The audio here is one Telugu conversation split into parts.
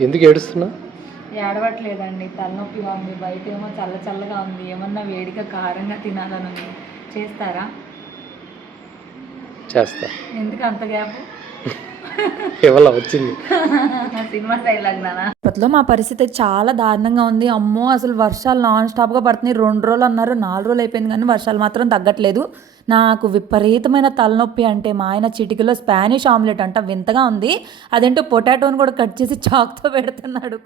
ఎందుకు ఏడుస్తున్నా? ఏడవట్లేదండి తలనొప్పిగా ఉంది బయట ఏమో చల్ల చల్లగా ఉంది ఏమన్నా వేడిగా కారంగా తినాలని ఉంది. చేస్తారా? చేస్తా. ఎందుకు అంత గ్యాప్? ఇవాళ వచ్చింది. సినిమా తిరుపతిలో మా పరిస్థితి చాలా దారుణంగా ఉంది. అమ్మో అసలు వర్షాలు నాన్ స్టాప్గా పడుతున్నాయి. రెండు రోజులు అన్నారు నాలుగు రోజులు అయిపోయింది కానీ వర్షాలు మాత్రం తగ్గట్లేదు. నాకు విపరీతమైన తలనొప్పి అంటే మా ఆయన చిటికలో స్పానిష్ ఆమ్లెట్ అంట వింతగా ఉంది. అదేంటో పొటాటోని కూడా కట్ చేసి చాక్తో పెడుతున్నాడు.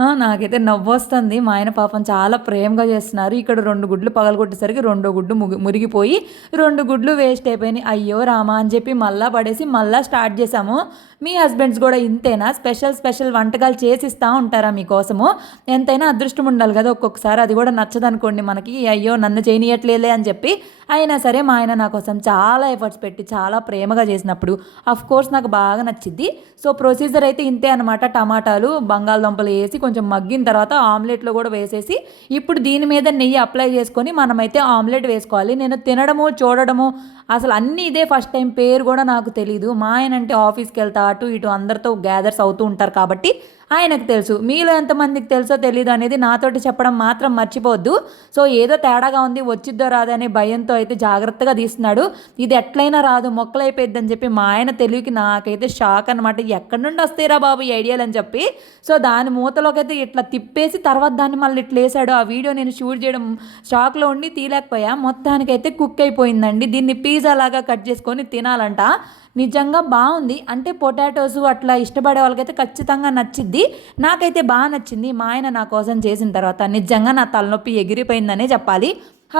ఆ, నాకైతే నవ్వు వస్తుంది. మా ఆయన పాపం చాలా ప్రేమగా చేస్తున్నారు. ఇక్కడ రెండు గుడ్లు పగలగొట్టేసరికి రెండో గుడ్డు ముగి మురిగిపోయి రెండు గుడ్లు వేస్ట్ అయిపోయినాయి. అయ్యో రామా అని చెప్పి మళ్ళా పడేసి మళ్ళా స్టార్ట్ Então, మీ హస్బెండ్స్ కూడా ఇంతేనా? స్పెషల్ స్పెషల్ వంటకాలు చేసిస్తూ ఉంటారా మీకోసము? ఎంతైనా అదృష్టం ఉండాలి కదా ఒక్కొక్కసారి. అది కూడా నచ్చదనుకోండి మనకి. అయ్యో నన్ను చేయనీయట్లేలే అని చెప్పి. అయినా సరే మా ఆయన నా కోసం చాలా ఎఫర్ట్స్ పెట్టి చాలా ప్రేమగా చేసినప్పుడు అఫ్ కోర్స్ నాకు బాగా నచ్చింది సో ప్రొసీజర్ అయితే ఇంతే అనమాట టమాటాలు బంగాళదుంపలు వేసి కొంచెం మగ్గిన తర్వాత ఆమ్లెట్లో కూడా వేసేసి ఇప్పుడు దీని మీద నెయ్యి అప్లై చేసుకొని మనమైతే ఆమ్లెట్ వేసుకోవాలి. నేను తినడము చూడడము అసలు అన్నీ ఇదే ఫస్ట్ టైం. పేరు కూడా నాకు తెలియదు మా ఆయన అంటే ఆఫీస్కి వెళ్తా అటు ఇటు అందరితో గ్యాదర్స్ అవుతూ ఉంటారు కాబట్టి ఆయనకు తెలుసు. మీలో ఎంతమందికి తెలుసో తెలియదు అనేది నాతోటి చెప్పడం మాత్రం మర్చిపోవద్దు. సో ఏదో తేడాగా ఉంది వచ్చిద్దో రాదనే భయంతో అయితే జాగ్రత్తగా తీస్తున్నాడు. ఇది ఎట్లయినా రాదు మొక్కలైపోయిద్ది అని చెప్పి మా ఆయన తెలివికి నాకైతే షాక్ అనమాట ఎక్కడి నుండి వస్తాయిరా బాబు ఈ ఐడియాలు అని చెప్పి. సో దాని మూతలోకి అయితే ఇట్లా తిప్పేసి తర్వాత దాన్ని మళ్ళీ ఇట్లా వేసాడు ఆ వీడియో నేను షూట్ చేయడం షాక్లో ఉండి తీయలేకపోయా. మొత్తానికైతే కుక్ అయిపోయిందండి. దీన్ని పిజ్జా లాగా కట్ చేసుకొని తినాలంట. నిజంగా బాగుంది. అంటే పొటాటోస్ అట్లా ఇష్టపడే వాళ్ళకైతే ఖచ్చితంగా నచ్చిద్ది. నాకైతే బాగా నచ్చింది. మా ఆయన నా కోసం చేసిన తర్వాత నిజంగా నా తలనొప్పి ఎగిరిపోయిందనే చెప్పాలి.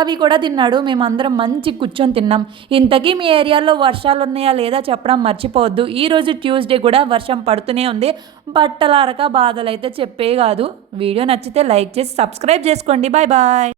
అవి కూడా తిన్నాడు. మేమందరం మంచి కూర్చొని తిన్నాం. ఇంతకీ మీ ఏరియాలో వర్షాలు ఉన్నాయా లేదా చెప్పడం మర్చిపోవద్దు. ఈరోజు ట్యూస్డే కూడా వర్షం పడుతూనే ఉంది. బట్టలారక బాధలు అయితే చెప్పే కాదు. వీడియో నచ్చితే లైక్ చేసి సబ్స్క్రైబ్ చేసుకోండి. Bye bye